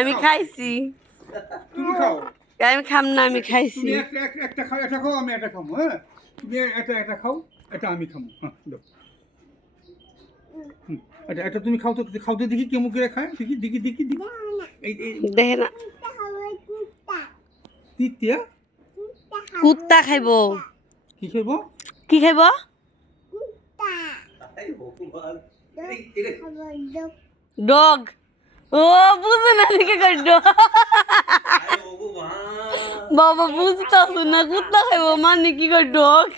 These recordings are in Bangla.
আমি খাইছি। তুমি খাও। আমি খাম না, আমি খাইছি। তুমি একটা খাও, এটা খাও, আমি এটা খাবো। হ্যাঁ, তুমি এটা খাও, এটা আমি খাবো। হ্যাঁ, দাও। এটা তুমি খাও তো, খাওতে দেখি কেমন করে খায়, দেখি দেখি দেখি দেখি। এই দেখে না, তিতিয়া কুত্তা খাইব। কি খাইব? কি খাইব? ডগ। ও বুঝে না দেখে কই ডগ। বাবা বুঝতাছ না, কুত্তা খাইব মানে কি কই ডগ।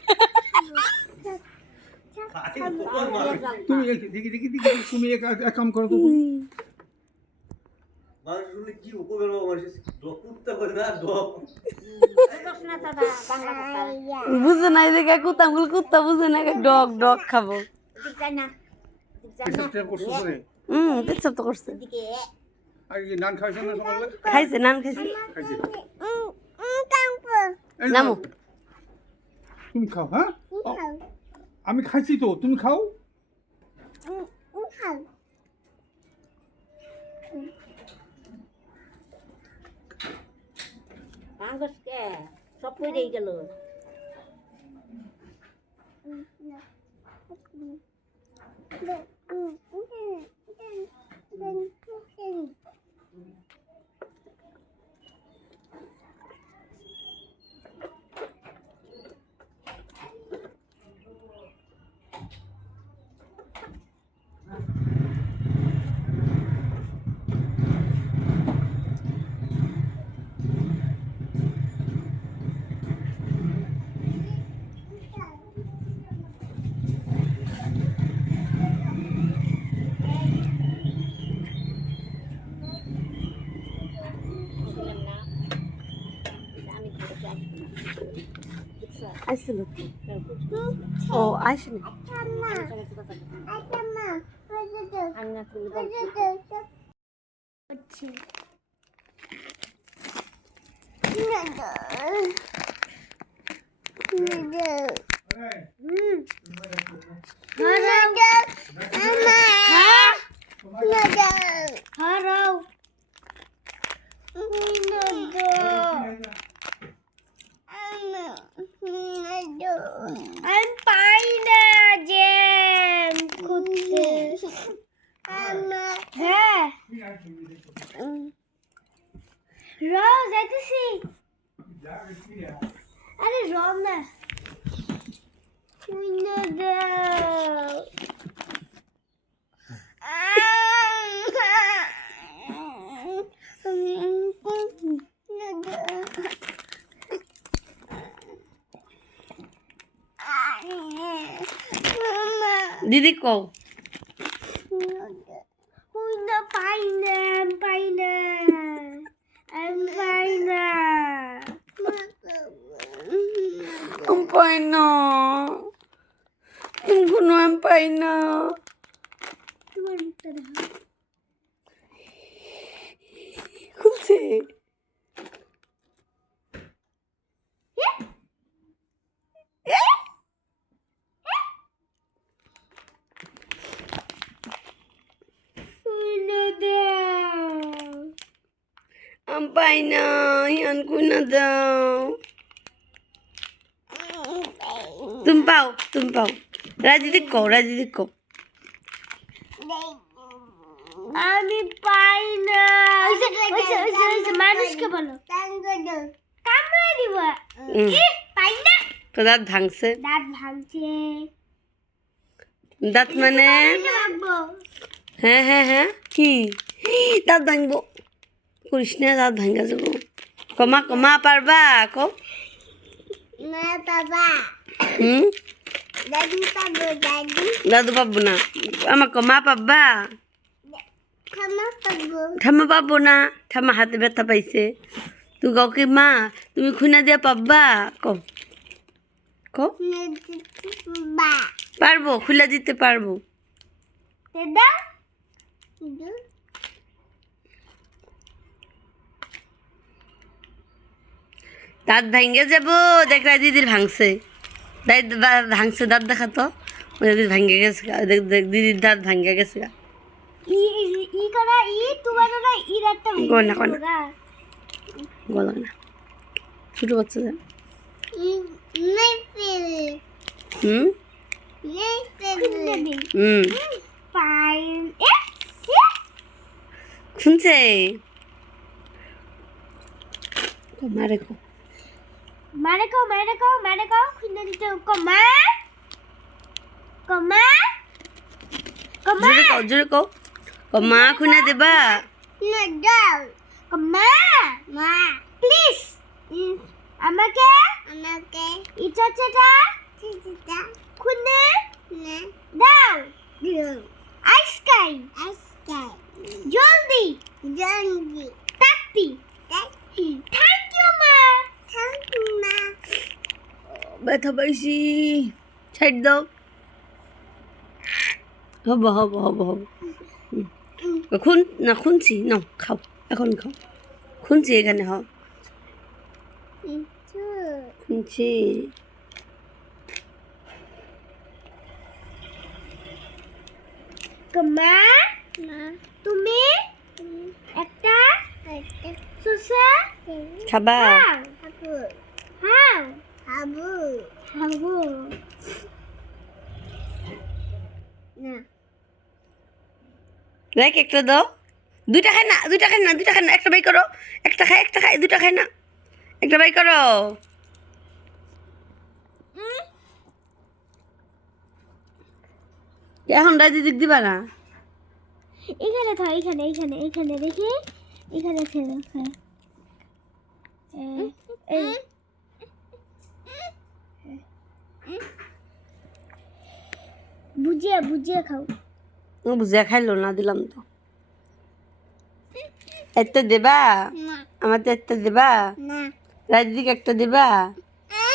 তুমি দেখি দেখি দেখি, তুমি এক কাম করো তো। বুঝে নাই দেখে কুত্তা কুত্তা বুঝে না, ডগ ডগ খাবো। পেছাব তো করছে। আর এই নান খাইছে না সকালে? খাইছে, নান খাইছে। খাইছে। নামো। তুমি খাও। হ্যাঁ, আমি খাইছি তো, তুমি খাও। সব পড়েই গেল। আইছিল ও আইসনি। I'm fine, Jem. হ্যাঁ রও যাইতেছি। আরে রও না, দিদি কও। পাই না, কোনো আমি পাই না। খুলছে আমি পাই না, ইয়ান কুইনা দাও। তুমি পাও, তুমি পাও। রাজিদি কও, রাজিদি কও। আমি পাই না। মানুষকে বলো কামড়ে দিব। পাই না, তো দাঁত ভাঙছে। দাঁত ভাঙছে। দাঁত মানে হ্যাঁ হ্যাঁ হ্যাঁ, কি দাঁত ভাঙবো করিস না, দাঁত ভাঙা যাবো। কমা কমা পারবা কো না বাবা। দাদু পাবো, দাদু দাদু পাবো না, আমার কমা পাব্বা। ঠাম্মা পাবো, ঠাম্মা পাবো না, ঠাম্মা হাতে ব্যথা পাইছে। তুই কও কি মা তুমি খুনা দিয়া পাব্বা কো কো বা পারবো, খুলে দিতে পারবো। দাদা দাঁত ভাঙ্গে যাবো দেখ রায় দিদির ভাঙছে ভাঙছে দাঁত দেখা তো ওই দিদির ভাঙ্গে গেছে গা। দেখ দেখ দিদির দাঁত ভাঙ্গে গেছে গা। ই করা তোমার না একটা কর না গলা না ছোট বাচ্চা যা হুম হুম শুনছে মারে কো মারে কো খুলে দিতে কমা জোরে কও মা খুনে দেবা না দাও কমা মা প্লিজ আমাকে ইচ্ছাটা খুলে না দাও আইসকাই জলদি তাত্তি থ্যাংক ইউ মা ব্যথা পাইছি ছাইড দাও হব খুনছি নাও খাও এখন খাও খুনছি এখানে খুনছি কমা তুমি একটা সুসা খাবা হাবু না রাইক একটা দাও দুইটা খায় না একটা বাই করো একটা খায় দুইটা খায় না একটা বাই করো এখন রাজি দিক দিবা না এখানে থাক এখানে দেখি এখানে ছেড়ে বুঝিয়ে খাও ও বুঝে খাইলো না দিলাম তো একটা দেবা আমার তো একটা দেবা না রাজদিকে একটা দেবা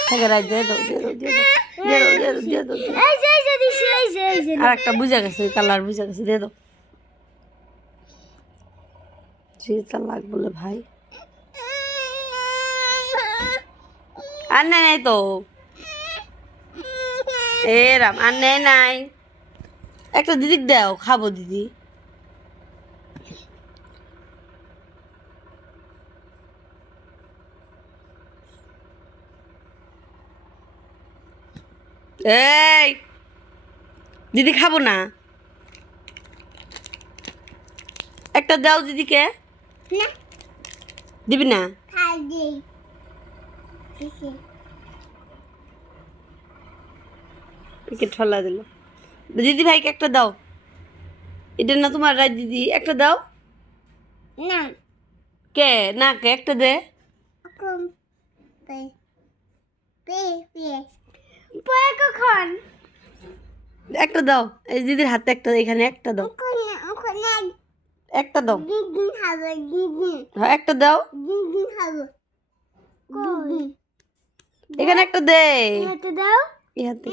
থাকে রাজ দিয়ে দাও আর একটা বুঝা গেছে কালার বুঝা গেছে দিয়ে দাও তালাক বলে ভাই আর নাই তো এরাম আর নাই একটা দিদিক দাও খাবো দিদি এই দিদি খাবো না একটা দাও দিদিকে দিবি না ঠলা দিল দিদি ভাইকে একটা দাও এটা না তোমার রাজ দিদি একটা দাও না কে না কে একটা দে কখন একটা দাও এই দিদির হাতে একটা এখানে একটা দাও একটা দাও দিদি হবে দিদি হ্যাঁ একটা দাও দিদি হবে এখানে একটা দে হাতে দাও এই হাতে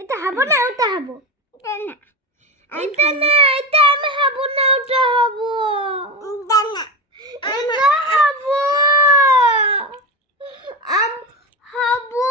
এটা হবো না ওটা হবো এটা না এটা আমি হবো না ওটা হবো এটা না এটা হবো হবো